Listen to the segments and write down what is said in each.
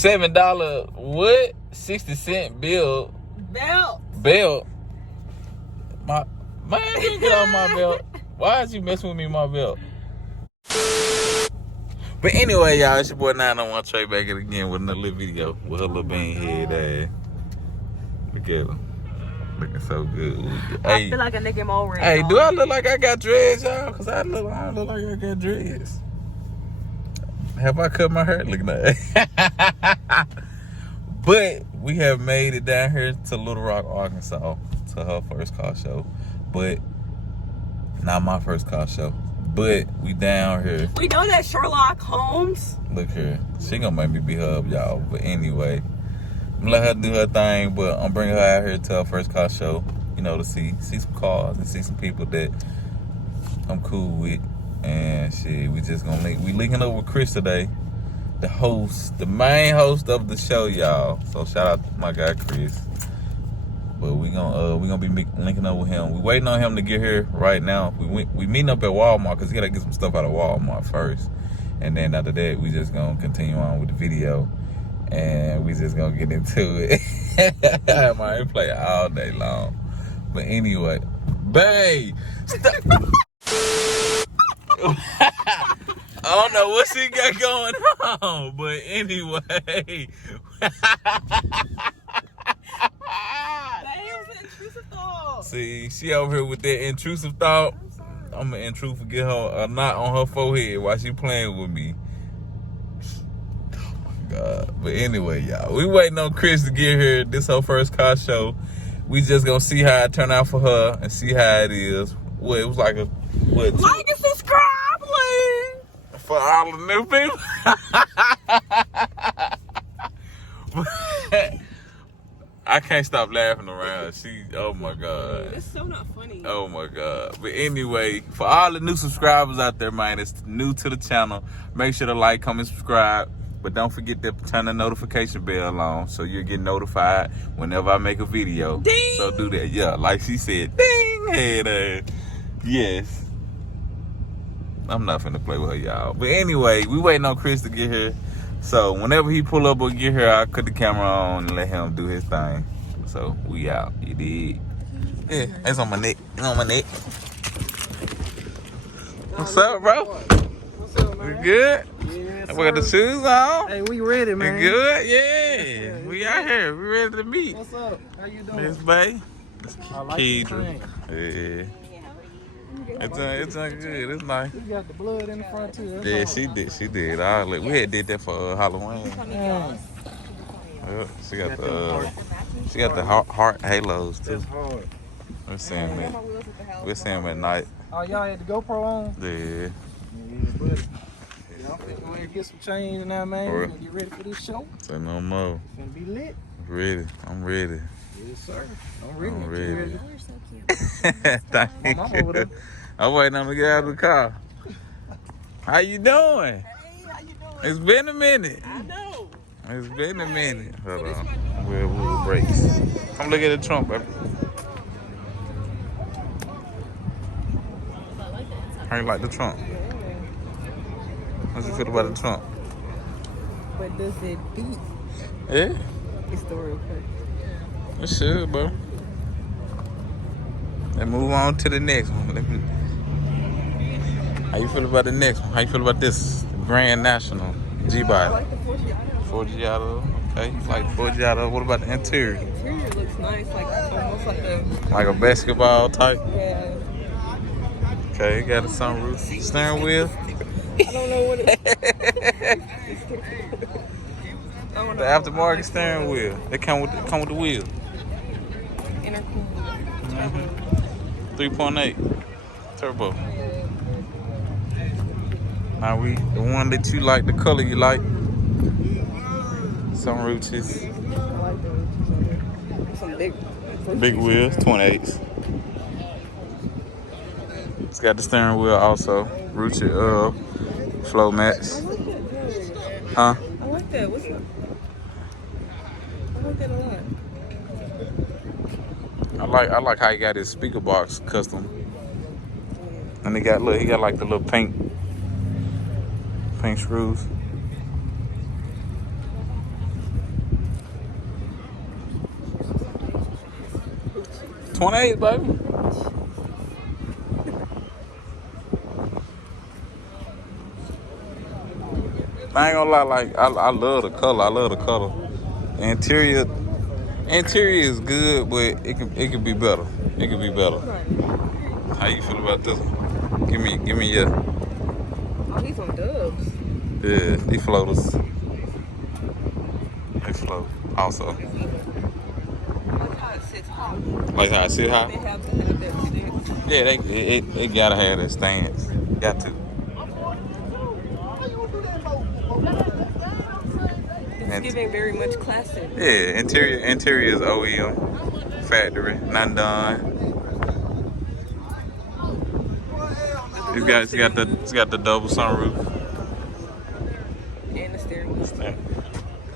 $7 what? 60-cent bill. Belt. Man, you get on my belt. Why is you messing with me, my belt? But anyway, y'all, it's your boy 901 Trey back at again with another little video with her little bean head ass. Look at her. Looking so good. I feel like a nigga mole ring. Hey, do I look like I got dreads, y'all? Because I don't look like I got dreads. Have I cut my hair? Look at that. But we have made it down here to Little Rock, Arkansas to her first car show. But not my first car show. But we down here. We know that Sherlock Holmes. Look here. She gonna make me beat her up, y'all. But anyway, I'm gonna let her do her thing. But I'm bringing her out here to her first car show. You know, to see some cars and see some people that I'm cool with. And shit, we just gonna link. We linking up with Chris today, the host, the main host of the show, y'all. So shout out to my guy Chris. But we gonna be linking up with him. We waiting on him to get here right now. We meeting up at Walmart because he gotta get some stuff out of Walmart first, and then after that we just gonna continue on with the video, and we just gonna get into it. I might play all day long. But anyway, babe, stop. I don't know what she got going on, but anyway. See, she over here with that intrusive thought. I'm gonna intrusive get her a knot on her forehead while she playing with me. Oh my God. But anyway, y'all, we waiting on Chris to get here. This her first car show. We just gonna see how it turn out for her and see how it is. Well, it was like a what? Like and subscribe, please. For all the new people. I can't stop laughing around. Oh my God. It's so not funny. Oh my God. But anyway, for all the new subscribers out there, man, that's new to the channel, make sure to like, comment, subscribe. But don't forget to turn the notification bell on so you'll get notified whenever I make a video. Ding! So do that. Yeah, like she said, ding, head. Yes. I'm not finna play with her, y'all. But anyway, we waiting on Chris to get here. So whenever he pull up or get here, I'll cut the camera on and let him do his thing. So we out. You did. Yeah, it's on my neck. It's on my neck. What's up, bro? What's up, man? We good? Yeah, We got the shoes on. Hey, we ready, We man. good? Yeah. We out here. We ready to meet. What's up? How you doing? Miss Bay. I like Kedra. the Yeah. It's good. It's nice. You got the blood in the front too. That's Yeah, all. she did. We had did that for Halloween. Man, Yeah, she got the heart halos too. that's hard. We're seeing that. We're seeing them at night. Oh, y'all had the GoPro on? Yeah. Yeah, buddy. Y'all finna go ahead and get some change now, man. Alright. We gonna get ready for this show. Say no more. It's gonna be lit. Ready. I'm ready. Yes, sir. I'm ready. I'm You ready. You're so cute. Thank Mama over you. there. I'm waiting on to get out of the car. How you doing? Hey, how you doing? It's been a minute. I know. It's been a minute. Hold on. We'll brakes. Come look at the trunk, baby. How you like the trunk? How you feel about the trunk? But does it beat? Yeah, It's the real quick. it should, bro. Let's move on to the next one. How you feel about the next one? How you feel about this Grand National I G-Body? like the Forgiato. Forgiato, okay. You like Forgiato. What about the interior? Interior looks nice, like almost like a Like a basketball type? yeah. Okay, you got a sunroof. Steering wheel? I don't know what it The aftermarket steering wheel. They come with the wheel. intercooled. 3.8 turbo. Now the one that you like, the color you like. Sunroofs. I like those. Some Big wheels, 28s. It's got the steering wheel also. Rooted flow mats. Huh? I like that. What's up? I like that a lot. I like how he got his speaker box custom. And he got like the little pink screws. 28, baby. I ain't gonna lie, like I love the color. I love the color. The interior is good, but it could be better. It could be better. Right. How you feel about this one? Give me your. Oh, these on Dubs. Yeah, these floaters. They float also. Look how it sits high. Like how I sit high. They have to have that stance. Yeah, they gotta have that stance. Got to. It's giving very much classic. Yeah, interior is OEM factory, none done. It's got the double sunroof. And the steering wheel.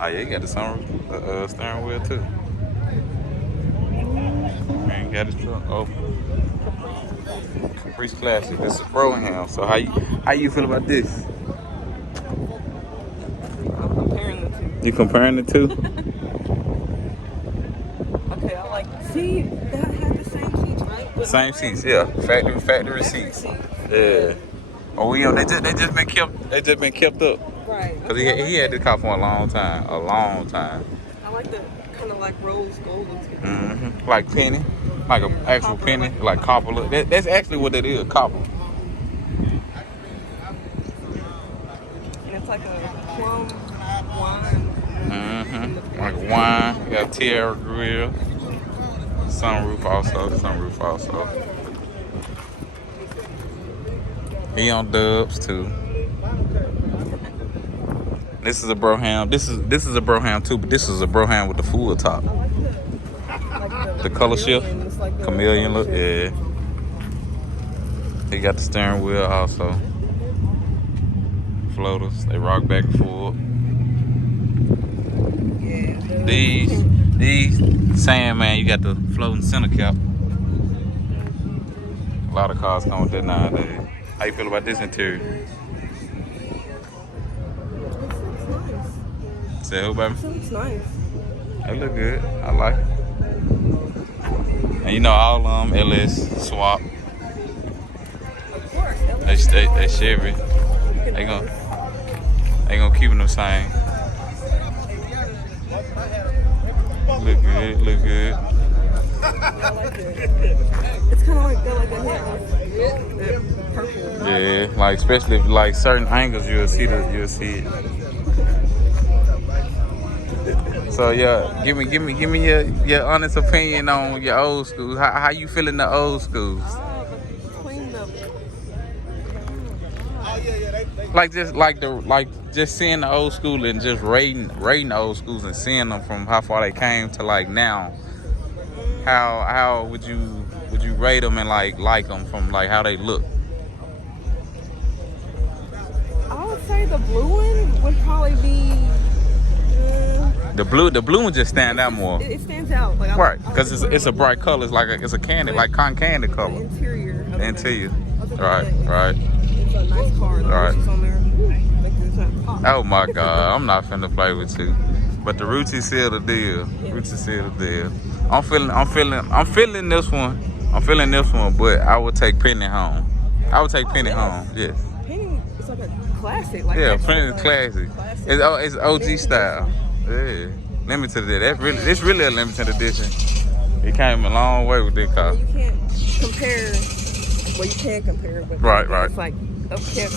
Oh yeah, you got the sunroof, the steering wheel too. Man, got his truck open. Caprice Classic. This is Broham. So how you feel about this? I'm comparing the two. You comparing the two? Okay, I like. See, that had the same seats, right? But Same seats, yeah. Factory seats. Yeah. Oh, you know, they just been kept up. Right. Cause he had this car for a long time. I like the kind of like rose gold. Mm-hmm. Like penny, like an actual Copper, penny, like- like copper. That's actually what it is, copper. And it's like a plum wine. Mm-hmm. Like a wine. You got Tierra grill. Sunroof also. He on Dubs too. This is a Broham. This is a Broham too, but this is a Broham with the full top. I like The color shift, chameleon. It's like the chameleon look. color shift. Yeah. He got the steering wheel also. Floaters. They rock back and forth. Yeah. These saying, man, you got the floating center cap. A lot of cars come with that nowadays. How you feel about this interior? Say who, baby? It looks nice. They look good. I like it. And you know all of them LS swap. Of course. They Chevy. They gonna keep them the same. Look good. I like it. It's kind of like got like a hit that purple. Yeah, like especially if like certain angles you'll see it. So yeah, give me your honest opinion on your old schools. How you feeling the old schools? Clean them. Like just seeing the old school and just rating the old schools and seeing them from how far they came to like now. How would you rate them and like them from like how they look? I would say the blue one would probably be. The blue one just stand out more. It stands out. Like, Right, because it's a bright color. It's a candy, like cotton candy The color. interior. The interior. Other than Right. It's a nice car. The Right. Ruchi's on there. Like it's not pop. Oh my God, I'm not finna play with you. But the Ruchi sealed the deal. Ruchi sealed the deal. I'm feeling this one. But I would take Penny home. Yes. Penny, it's like a classic. Like Yeah, actual, Penny's like, classic. classic. It's OG style. Yeah. Limited edition. It's really a limited edition. It came a long way with this car. You can't compare. Well, you can compare, but Right. It's like upkept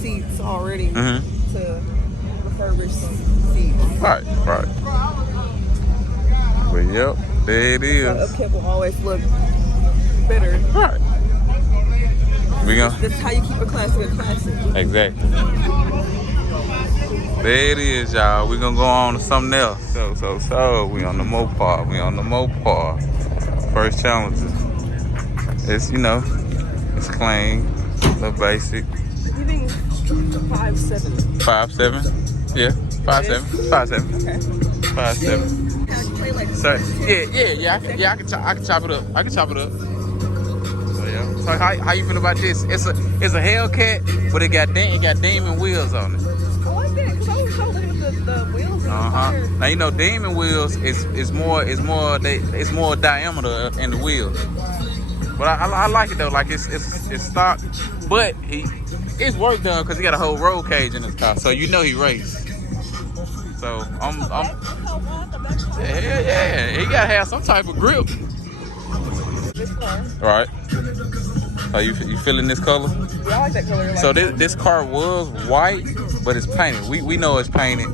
seats already Mm-hmm. to refurbished seats. Right. But yep, there it So is. upkept will always look better. Right. We gonna That's how you keep a classic a classic. exactly. There it is, y'all. We're gonna go on to something else. So we on the Mopar. First challenges. It's it's clean, a little basic. Giving 5.7. 5.7. Yeah, 5.7. 5.7. Okay. 5.7. Can I play like So yeah. I can chop it up. So yeah. So how you feel about this? It's a Hellcat, but it got demon wheels on it. I like that because I was looking at the wheels. And Now you know Demon wheels is more diameter in the wheels. But I like it though. Like it's stock, but it's work done because he got a whole roll cage in his car, so you know he raced. So I'm yeah. He gotta have some type of grip. This car. All right. Are you feeling this color? Yeah, I like that color. So this car was white, but it's painted. We know it's painted,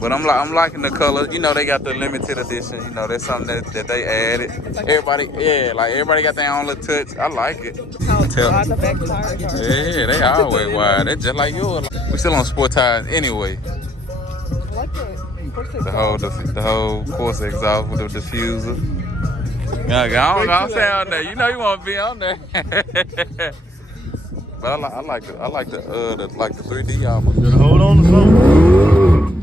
but I'm liking the color. You know they got the limited edition. You know that's something that they added. Everybody got their own little touch. I like it. How wide the back tires are. Yeah, they always wide. They just like yours. We still on sport tires anyway. I like that. The whole Corsa exhaust with the diffuser. Yeah, I don't know. I'm saying on there. You know you want to be on there. But I like the 3D almost. Hold on the phone.